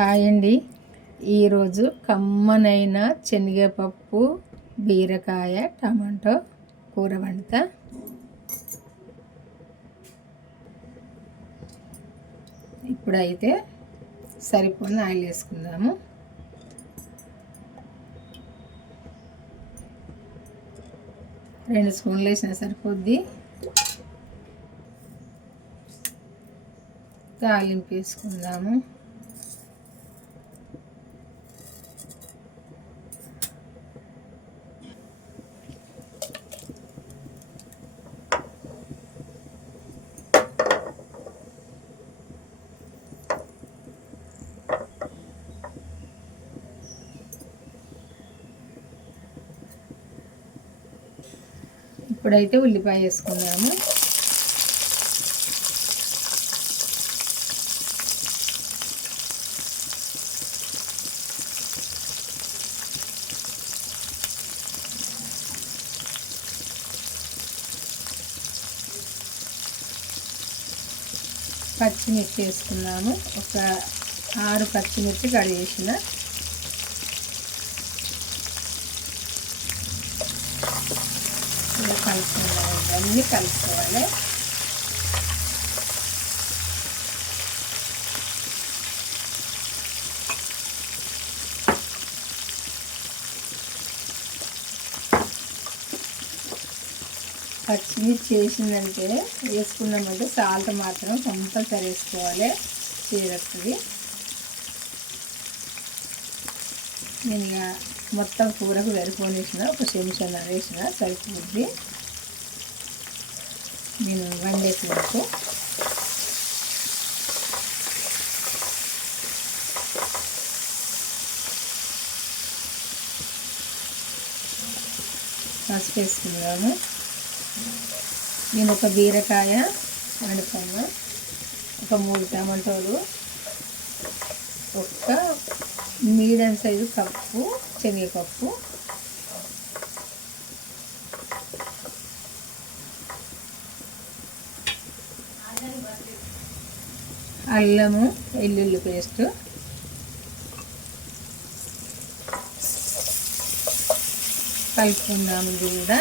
Hi అండి ఈరోజు కమ్మనైన శనగపప్పు బీరకాయ టమాటో కూర వండుతా. ఇప్పుడైతే సరిపోయిన ఆయిల్ వేసుకుందాము. రెండు స్పూన్లు వేసినా సరిపోద్ది. తాలింపు వేసుకుందాము. ఇప్పుడైతే ఉల్లిపాయ వేసుకున్నాము. పచ్చిమిర్చి వేసుకున్నాము. ఒక ఆరు పచ్చిమిర్చి కడిగేసిన. అన్నీ కలుపుకోవాలి. పచ్చిమిర్చి వేసిందంటే వేసుకున్నామంటే సాల్ట్ మాత్రం కంపల్సరీ వేసుకోవాలి. చీరస్తుంది నేను ఇక మొత్తం కూరకు సరిపోనేసిన ఒక చెంచా వేసిన సరిపోద్ది. నేను వండేసి వరకు పసుపు వేసుకున్నాము నేను ఒక బీరకాయ వండుతాను. ఒక మూడు టమాటోలు ఒక మీడియం సైజు కప్పు శనగపప్పు అల్లము వెల్లుల్లి పేస్ట్. కలుపుకుందాము ఇది కూడా.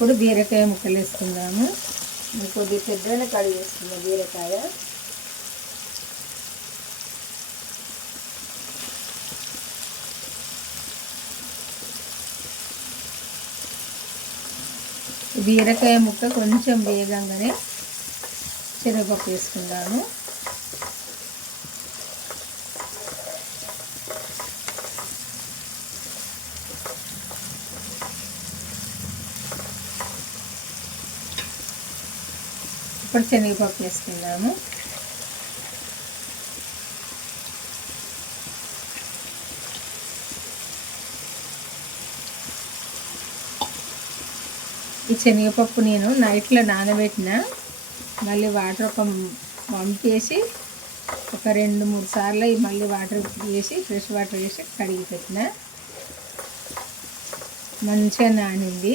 ఇప్పుడు బీరకాయ ముక్కలు వేసుకుందాము. కొద్ది పెద్దగా కడిగి వేసుకుందాం బీరకాయ. బీరకాయ ముక్క కొంచెం వేగంగానే శనగపప్పు వేసుకుందాము. ఇప్పుడు శనగపప్పు వేసుకుందాము. ఈ శనగపప్పు నేను నైట్లో నానబెట్టిన మళ్ళీ వాటర్ ఒక వంపేసి ఒక రెండు మూడు సార్లు మళ్ళీ వాటర్ వేసి ఫ్రెష్ వాటర్ వేసి కడిగి పెట్టిన. మంచిగా నానింది.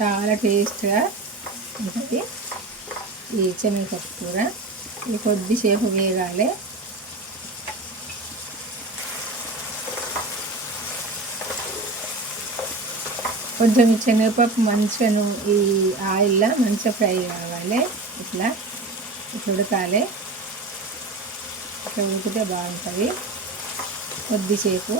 చాలా టేస్ట్గా ఉంటుంది. ఈ శనగపప్పు కూర ఇది కొద్దిసేపు వేగాలి. కొంచెం శనగపప్పు మంచిగా ఈ ఆయిల్లో మంచిగా ఫ్రై కావాలి. ఇట్లా ఇట్లా ఉడకాలి. ఇట్లా ఉడికితే బాగుంటుంది. కొద్దిసేపు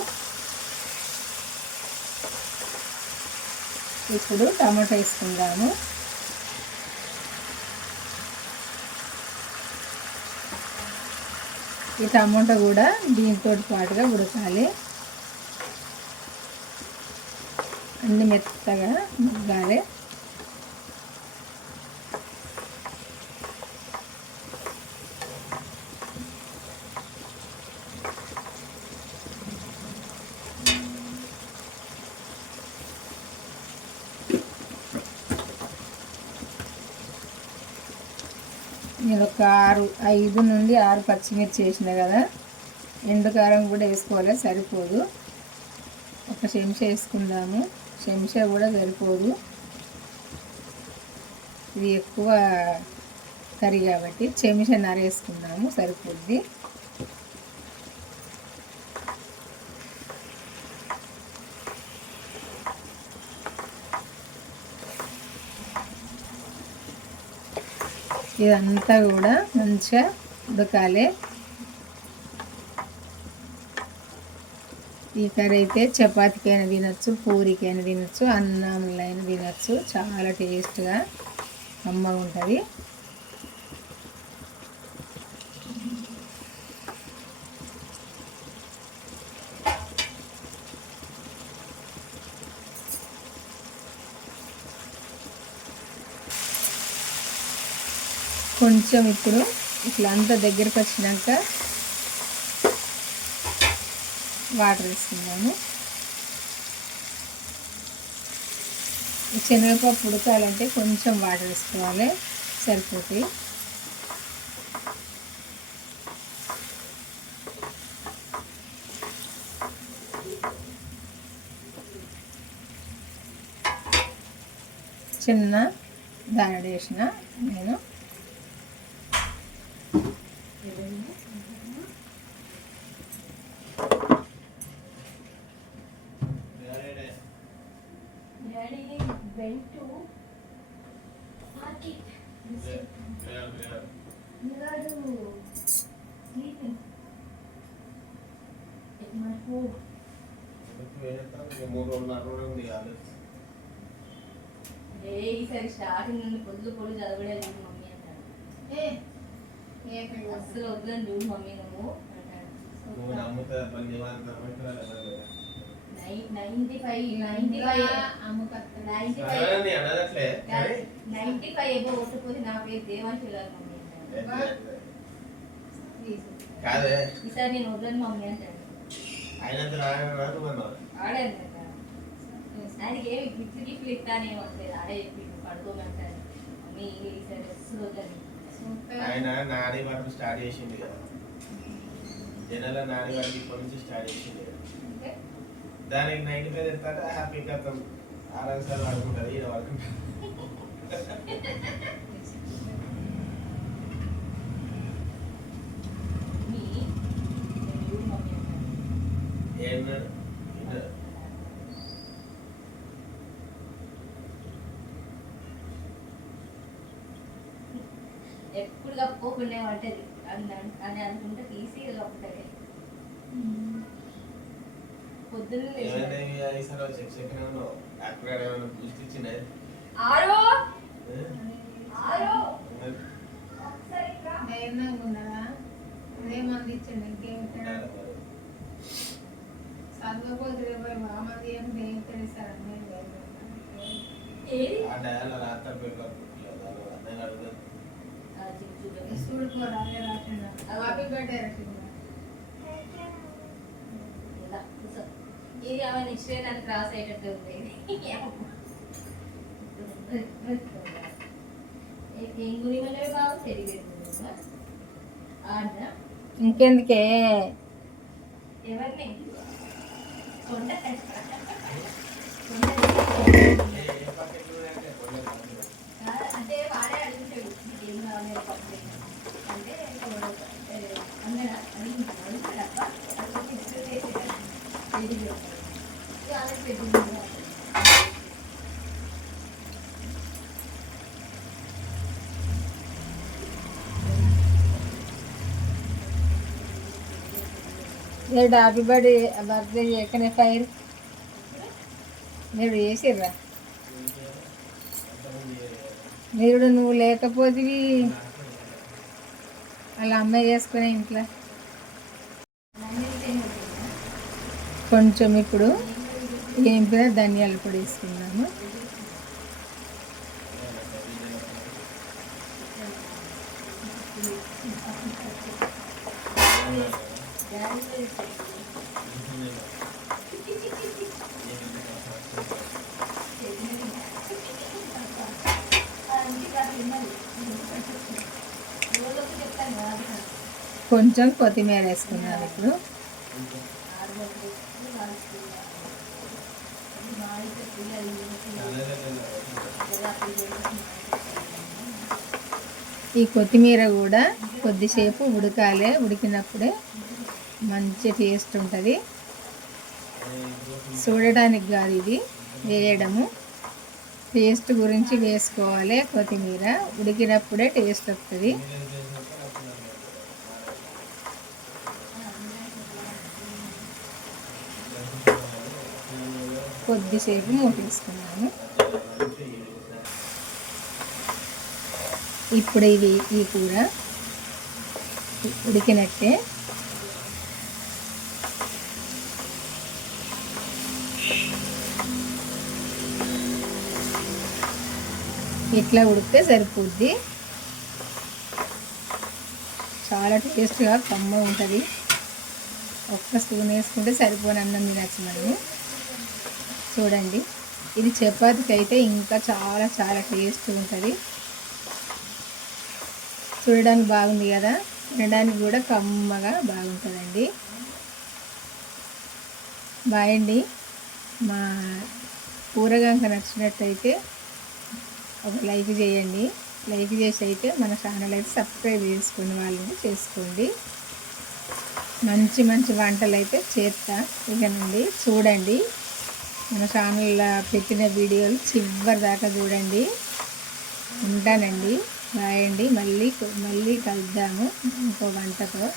ఇప్పుడు టమాటా వేసుకుందాము. ఈ టమాటా కూడా దీంతో పాటుగా ఉడకాలి. అన్ని మెత్తగా ముగ్గాలి నేను ఒక ఆరు ఐదు నుండి ఆరు పచ్చిమిర్చి వేసిన కదా. ఎండు కారం కూడా వేసుకోవాలి? సరిపోదు. ఒక చెంచా వేసుకుందాము. చెంచా కూడా సరిపోదు. ఇది ఎక్కువ కర్రీ కాబట్టి చెంచా నర వేసుకుందాము. సరిపోద్ది. ఇదంతా కూడా మంచిగా ఉడకాలి. ఈ కర్రీ అయితే చపాతీకైనా తినచ్చు పూరికైనా తినచ్చు అన్నంలో అయినా తినచ్చు. చాలా టేస్ట్గా అమ్మగా ఉంటుంది. కొంచెం ఇప్పుడు ఇట్లా అంతా దగ్గరకు వచ్చినాక వాటర్ వేసుకున్నాను శనగపప్పు ఉడకాలంటే కొంచెం వాటర్ వేసుకోవాలి సరిపోతాయి. చిన్న దాడి వేసిన నేను went to market. Niladu sleeping. At my home. ఏ ఈసారి స్టార్టింగ్ నుండి పొద్దు పొద్దు చదవలేదు మమ్మీ అంటాడు అస్సలు వద్దని చూడు మమ్మీ నువ్వు అంటాడు నైన్టీ ఫైవ్ ఏమో ఓటుపోతే నా పేరు దేవాన్ చూడాలి మమ్మీ అంటాడు కాదే. ఈసారి నేను వద్దని మమ్మీ ఆయనంత రాను అన్నావు ఆడాను కదా. ఆయనకి ఏమి గిఫ్ట్ గిఫ్ట్లు ఇస్తానేమో అంటే ఆడే మమ్మీ ఈసారి వద్దని ఆయన నాని వరకు స్టార్ట్ చేసింది కదా జనాల నాని వరకు ఇప్పటి నుంచి స్టార్ట్ చేసింది కదా దానికి నైన్టీ ఫైవ్ ఎత్తాక హ్యాపీ కథం ఆరు సార్లు ఆడుకుంటారు ఈయన వరకు నేను ఏమన్నాడు. ఎప్పుడు కప్పుకోకుండా పట్టది అని అని అనుకుంటే తీసి కప్పుతాయి తెలుస్తారని ఏది? ఆ డయాల రాత్రి పేపర్ అర్థం అడుగుతాను ఆ, చూడు, చూడు. చూడుకోరా అదే రాసిందా హ్యాపీ బర్త్డే రాసిందా ఇది ఆమె నెక్స్ట్ డే నాకు క్రాస్ అయ్యేటట్టు ఉంది ఇంకెందుకే ఎవరిని అంటే వాడే అడుగుతాడు ఏం కావాలి పప్పు అంటే అన్నడా అడుగుతాడప్ప నేడు చేసేదాన్ని హ్యాపీ బర్త్డే బర్త్డే చేయకనే ఫైర్. నేడు చేసిర్రా? మీరు నువ్వు లేకపోతే వాళ్ళ అమ్మాయి చేసుకునే ఇంట్లో. కొంచెం ఇప్పుడు ఏం పేరు ధనియాల పొడి వేసుకున్నాము కొంచెం కొత్తిమీర వేసుకున్నాను ఇప్పుడు. ఈ కొత్తిమీర కూడా కొద్దిసేపు ఉడకాలి. ఉడికినప్పుడే మంచి టేస్ట్ ఉంటుంది. చూడడానికి కాదు ఇది. వేయడము. టేస్ట్ గురించి వేసుకోవాలి కొత్తిమీర. ఉడికినప్పుడే టేస్ట్ వస్తుంది. కొద్దిసేపు మూటేసుకున్నాను ఇప్పుడు ఇది ఈ కూర. ఉడికినట్టే. ఇట్లా ఉడికితే సరిపోద్ది. చాలా టేస్ట్గా కమ్మ ఉంటుంది. ఒక్క స్పూన్ వేసుకుంటే సరిపోని అన్నం తినచ్చు మనము. చూడండి. ఇది చపాతీకి అయితే ఇంకా చాలా చాలా టేస్ట్ ఉంటుంది. చూడడానికి బాగుంది కదా? తినడానికి కూడా కమ్మగా బాగుంటుందండి. బాయండి. మా కూర నచ్చినట్టయితే ఒక లైక్ చేయండి. లైక్ చేసి అయితే మన ఛానల్ అయితే సబ్స్క్రైబ్ చేసుకుని వాళ్ళని చేసుకోండి. మంచి మంచి వంటలు అయితే చేస్తా ఇక నుండి చూడండి. మన ఛానల్లో పెట్టిన వీడియోలు చివరి దాకా చూడండి. ఉంటానండి. రాయండి. మళ్ళీ మళ్ళీ కలుద్దాము. ఇంకో వంటతో